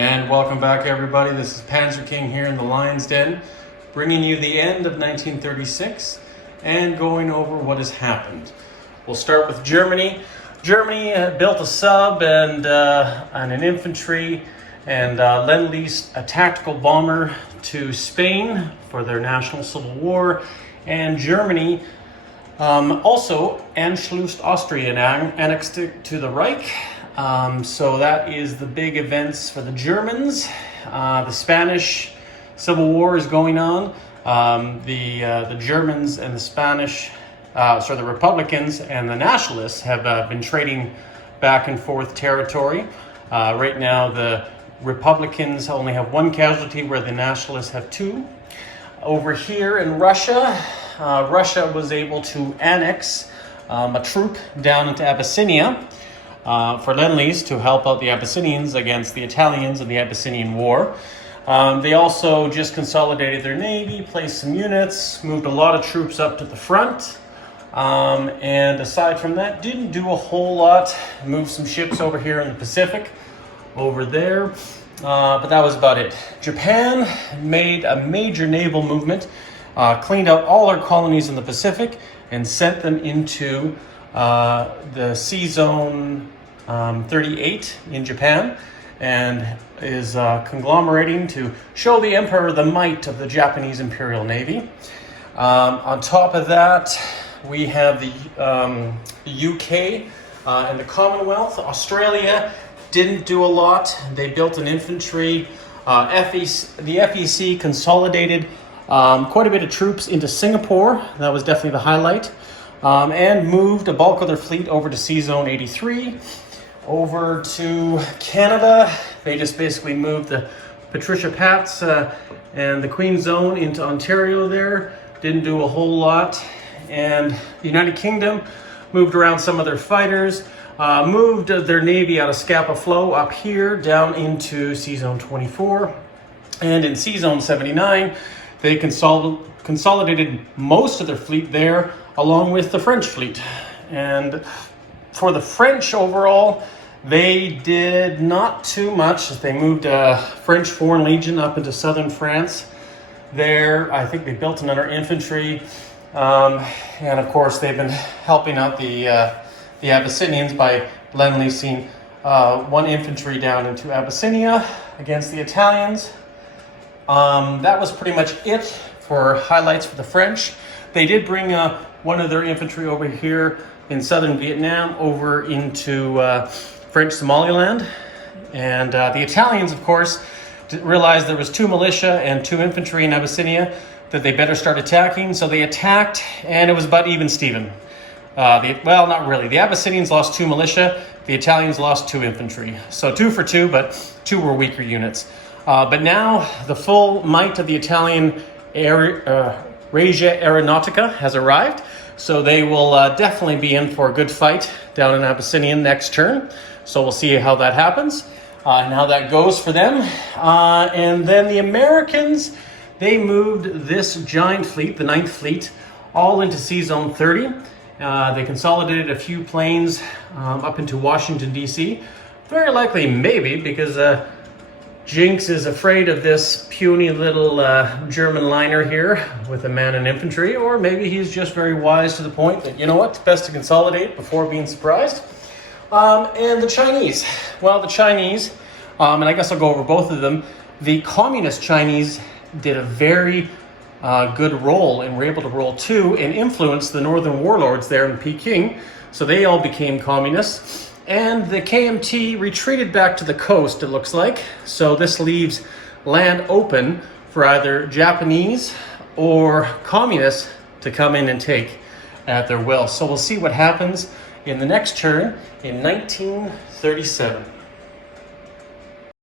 And welcome back, everybody. This is Panzer King here in the Lion's Den, bringing you the end of 1936 and going over what has happened. We'll start with Germany. Germany built a sub and an infantry and Lend-Lease a tactical bomber to Spain for their national civil war. And Germany also Anschluss Austria and annexed it to the Reich. So that is the big events for the Germans. The Spanish Civil War is going on. The Germans and the Republicans and the Nationalists have been trading back and forth territory. Right now, the Republicans only have one casualty, where the Nationalists have two. Over here in Russia, Russia was able to annex a troop down into Abyssinia. For Lend-Lease to help out the Abyssinians against the Italians in the Abyssinian War. They also just consolidated their navy, placed some units, moved a lot of troops up to the front. And aside from that, didn't do a whole lot. Moved some ships over here in the Pacific, over there. But that was about it. Japan made a major naval movement, cleaned out all their colonies in the Pacific, and sent them into the Sea Zone 38 in Japan, and is conglomerating to show the emperor the might of the Japanese Imperial Navy. On top of that, we have the UK and the Commonwealth. Australia didn't do a lot. They built an infantry. The FEC consolidated quite a bit of troops into Singapore. That was definitely the highlight. And moved a bulk of their fleet over to Sea Zone 83. Over to Canada, they just basically moved the Patricia Pats and the Queen Zone into Ontario there. Didn't do a whole lot. And the United Kingdom moved around some of their fighters, moved their navy out of Scapa Flow up here down into Sea Zone 24. And in Sea Zone 79, they consolidated most of their fleet there, along with the French fleet. And for the French overall, they did not too much. They moved a French Foreign Legion up into southern France. There, I think they built another infantry. And of course, they've been helping out the Abyssinians by Lend-Leasing one infantry down into Abyssinia against the Italians. That was pretty much it for highlights for the French. They did bring one of their infantry over here in southern Vietnam over into French Somaliland. And the Italians, of course, realized there was two militia and two infantry in Abyssinia that they better start attacking. So they attacked, and it was about even Steven. Well, not really. The Abyssinians lost two militia. The Italians lost two infantry. So 2 for 2, but two were weaker units. But now the full might of the Italian Regia Aeronautica has arrived, so they will definitely be in for a good fight down in Abyssinian next turn. So we'll see how that happens and how that goes for them. And then the Americans, they moved this giant fleet, the 9th Fleet, all into Sea Zone 30. They consolidated a few planes up into Washington, D.C. Very likely, maybe, because Jinx is afraid of this puny little German liner here with a man and infantry, or maybe he's just very wise to the point that, you know what, it's best to consolidate before being surprised. And the Chinese. Well, the Chinese, and I guess I'll go over both of them. The communist Chinese did a very good role and were able to roll too and influence the northern warlords there in Peking. So they all became communists. And the KMT retreated back to the coast, it looks like. So this leaves land open for either Japanese or communists to come in and take at their will. So we'll see what happens in the next turn in 1937.